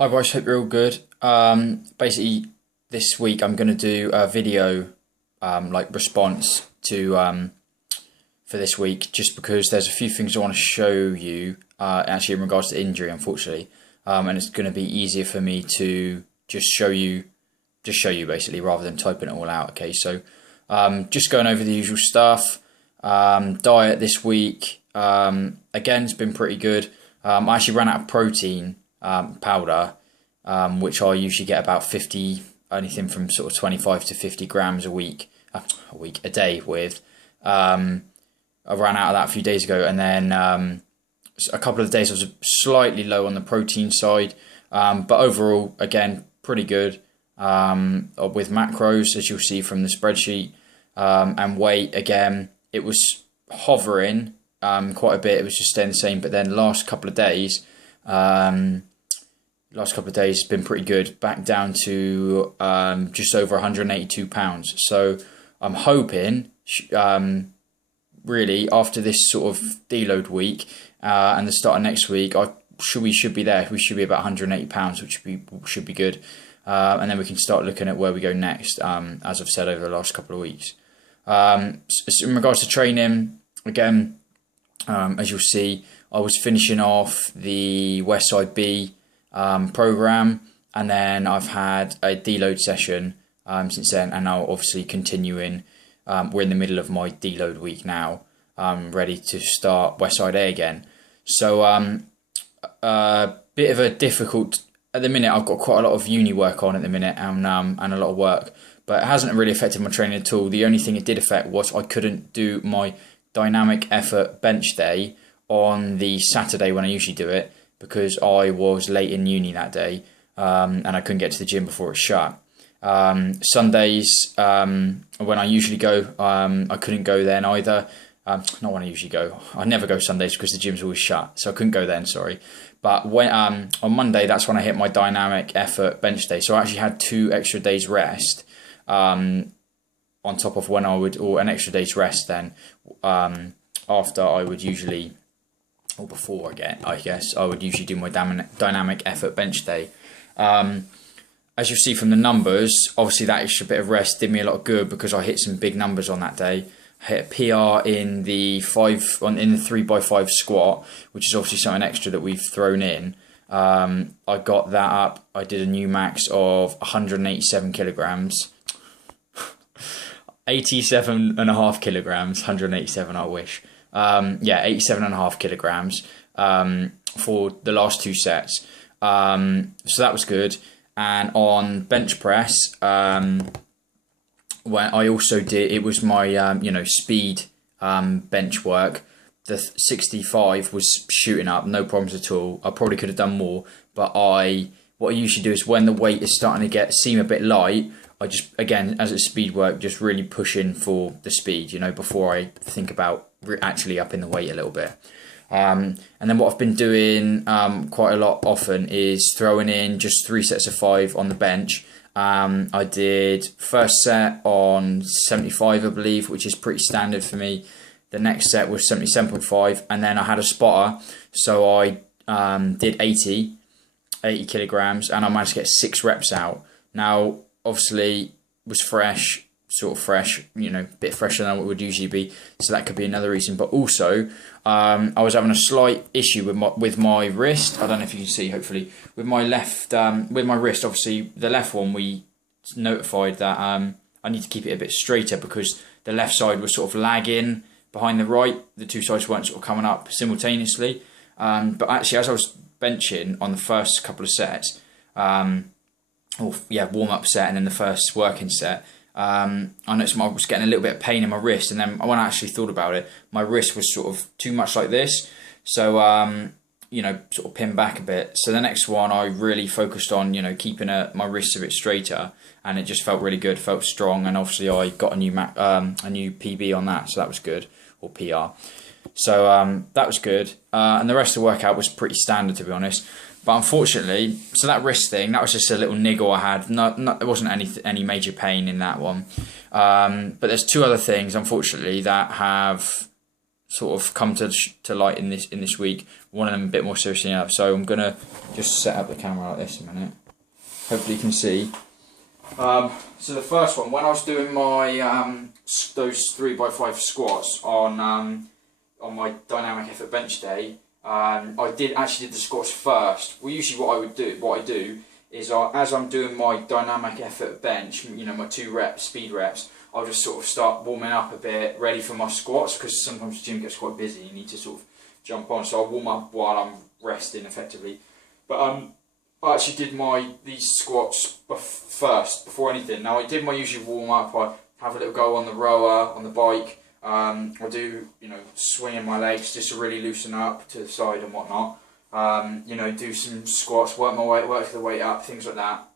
Hi guys, hope you're all good. Basically, this week I'm going to do a video like response to for this week, just because there's a few things I want to show you actually in regards to injury, unfortunately, and it's going to be easier for me to just show you basically rather than typing it all out. Okay, so just going over the usual stuff. Diet this week, again, it's been pretty good. I actually ran out of protein powder, which I usually get about 50, anything from sort of 25 to 50 grams a day with. I ran out of that a few days ago, and then a couple of days I was slightly low on the protein side, but overall, again, pretty good with macros, as you'll see from the spreadsheet, and weight, again, it was hovering quite a bit. It was just staying the same, but then last couple of days has been pretty good, back down to just over 182 pounds. So I'm hoping, really, after this sort of deload week and the start of next week, we should be there. We should be about 180 pounds, which should be good. And then we can start looking at where we go next, as I've said over the last couple of weeks. So in regards to training, again, as you'll see, I was finishing off the Westside B program, and then I've had a deload session since then, and now obviously continuing. We're in the middle of my deload week now, ready to start Westside A again. So a bit of a difficult at the minute. I've got quite a lot of uni work on at the minute, and a lot of work, but it hasn't really affected my training at all. The only thing it did affect was I couldn't do my dynamic effort bench day on the Saturday when I usually do it, because I was late in uni that day, and I couldn't get to the gym before it shut. Sundays, when I usually go, I couldn't go then either. Not when I usually go. I never go Sundays because the gym's always shut, so I couldn't go then, sorry. But when on Monday, that's when I hit my dynamic effort bench day. So I actually had 2 extra days rest, on top of when I would, or an extra day's rest then, after I would usually, or before again, I guess, I would usually do my dynamic effort bench day. As you'll see from the numbers, obviously that extra bit of rest did me a lot of good, because I hit some big numbers on that day. I hit a PR in the 3x5 squat, which is obviously something extra that we've thrown in. I got that up. I did a new max of 187 kilograms. 87.5 kilograms, 187, I wish. 87.5 kilograms for the last 2 sets. So that was good. And on bench press, when I also did, it was my speed bench work. The 65 was shooting up, no problems at all. I probably could have done more, but what I usually do is when the weight is starting to seem a bit light, I just, again, as it's speed work, just really push in for the speed, before I think about actually upping the weight a little bit. And then what I've been doing quite a lot often is throwing in just 3 sets of 5 on the bench. I did first set on 75, I believe, which is pretty standard for me. The next set was 77.5, and then I had a spotter, so I did 80 kilograms, and I managed to get 6 reps out. Now, obviously, was fresh, sort of fresh, a bit fresher than what it would usually be, so that could be another reason. But also, I was having a slight issue with my wrist. I don't know if you can see, hopefully, with my left, with my wrist. Obviously, the left one, we notified that I need to keep it a bit straighter, because the left side was sort of lagging behind the right. The 2 sides weren't sort of coming up simultaneously. But actually, as I was benching on the first couple of sets, warm-up set and then the first working set, I noticed I was getting a little bit of pain in my wrist, and then when I actually thought about it, my wrist was sort of too much like this, so sort of pinned back a bit. So the next one, I really focused on keeping my wrists a bit straighter, and it just felt really good, felt strong, and obviously I got a new PB on that, so that was good, or PR. So that was good, and the rest of the workout was pretty standard, to be honest. But unfortunately, so that wrist thing, that was just a little niggle I had. There wasn't any major pain in that one. But there's 2 other things, unfortunately, that have sort of come to light in this week. One of them a bit more seriously than the other. So I'm gonna just set up the camera like this a minute. Hopefully you can see. So the first one, when I was doing my those 3x5 squats on my dynamic effort bench day, I actually did the squats first. Well, usually what I do is as I'm doing my dynamic effort bench, you know, my 2 reps, speed reps, I'll just sort of start warming up a bit, ready for my squats, because sometimes the gym gets quite busy. You need to sort of jump on, so I'll warm up while I'm resting effectively. But I actually did these squats first before anything. Now I did my usual warm up. I have a little go on the rower, on the bike. I do, you know, swinging my legs just to really loosen up to the side and whatnot. You know, do some squats, work the weight up, things like that.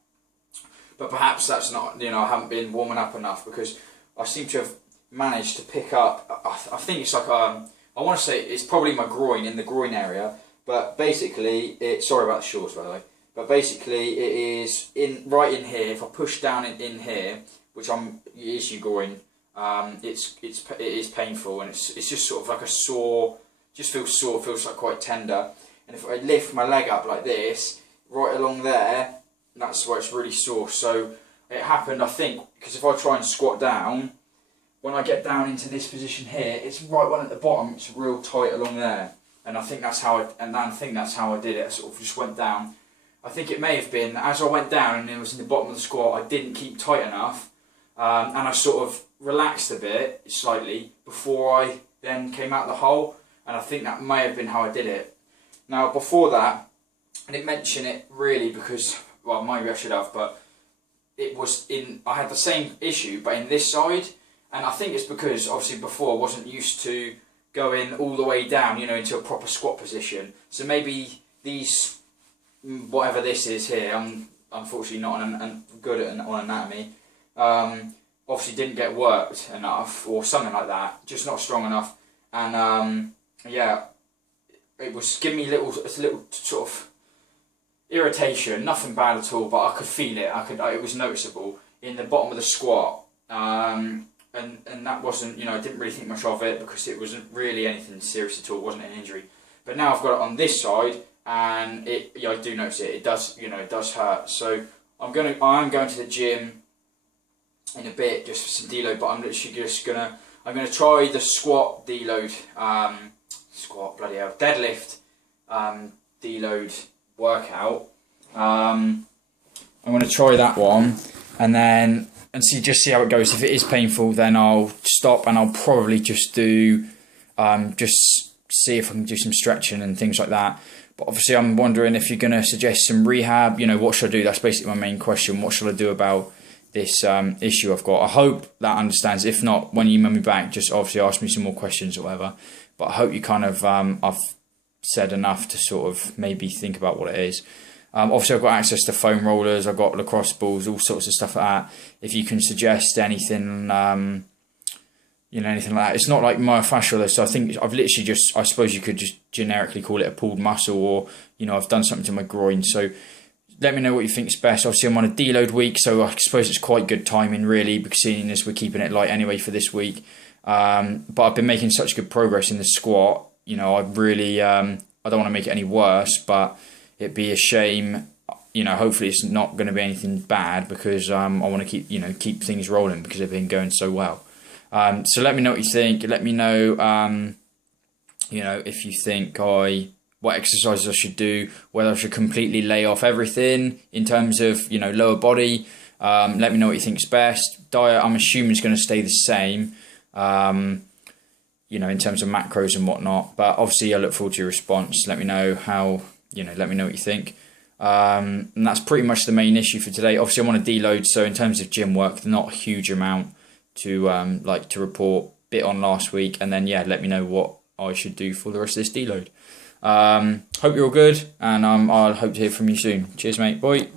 But perhaps that's not, you know, I haven't been warming up enough, because I seem to have managed to pick up, I think it's like, I want to say it's probably my groin, in the groin area, but basically, sorry about the shorts by the way, but basically it is right in here. If I push down in here, which it is your groin, it is painful, and it's just sort of like a sore, just feels sore, feels like quite tender. And if I lift my leg up like this, right along there, that's where it's really sore. So it happened, I think, because if I try and squat down, when I get down into this position here, it's right one at the bottom. It's real tight along there, and I think that's how I did it. I sort of just went down. I think it may have been as I went down and it was in the bottom of the squat, I didn't keep tight enough, and I sort of relaxed a bit slightly before I then came out the hole, and I think that may have been how I did it. Now before that, I didn't mention it really because, well, maybe I should have, but I had the same issue, but in this side, and I think it's because obviously before I wasn't used to going all the way down, you know, into a proper squat position. So maybe whatever this is here, I'm unfortunately not good on anatomy, obviously didn't get worked enough or something like that, just not strong enough, and yeah, it was giving me a little sort of irritation, nothing bad at all, but I could feel it. It was noticeable in the bottom of the squat, and that wasn't, you know, I didn't really think much of it because it wasn't really anything serious at all. It wasn't an injury. But now I've got it on this side, and I do notice it. It does, you know, it does hurt. So I am going to the gym in a bit just for some deload, but I'm literally just I'm gonna try the squat deload, deadlift deload workout. I'm going to try that one and see how it goes. If it is painful, then I'll stop, and I'll probably just do just see if I can do some stretching and things like that. But obviously I'm wondering if you're going to suggest some rehab. You know, what should I do? That's basically my main question. What should I do about this issue I've got? I hope that understands. If not, when you email me back, just obviously ask me some more questions or whatever. But I hope you kind of I've said enough to sort of maybe think about what it is. Obviously I've got access to foam rollers, I've got lacrosse balls, all sorts of stuff like that. If you can suggest anything, you know, anything like that. It's not like myofascial, so I think I've literally just, I suppose you could just generically call it a pulled muscle, or, you know, I've done something to my groin. So let me know what you think is best. Obviously I'm on a deload week, so I suppose it's quite good timing really, because seeing as we're keeping it light anyway for this week. But I've been making such good progress in the squat. You know, I really, I don't want to make it any worse, but it'd be a shame, you know, hopefully it's not going to be anything bad, because I want to keep things rolling because they've been going so well. So let me know what you think. Let me know, you know, if you think what exercises I should do, whether I should completely lay off everything in terms of, you know, lower body. Let me know what you think is best. Diet, I'm assuming is going to stay the same. You know, in terms of macros and whatnot, but obviously I look forward to your response. Let me know let me know what you think. And that's pretty much the main issue for today. Obviously I want to deload, so in terms of gym work, not a huge amount to to report. Bit on last week, and then yeah, let me know what I should do for the rest of this deload. Hope you're all good, and I'll hope to hear from you soon. Cheers mate, bye.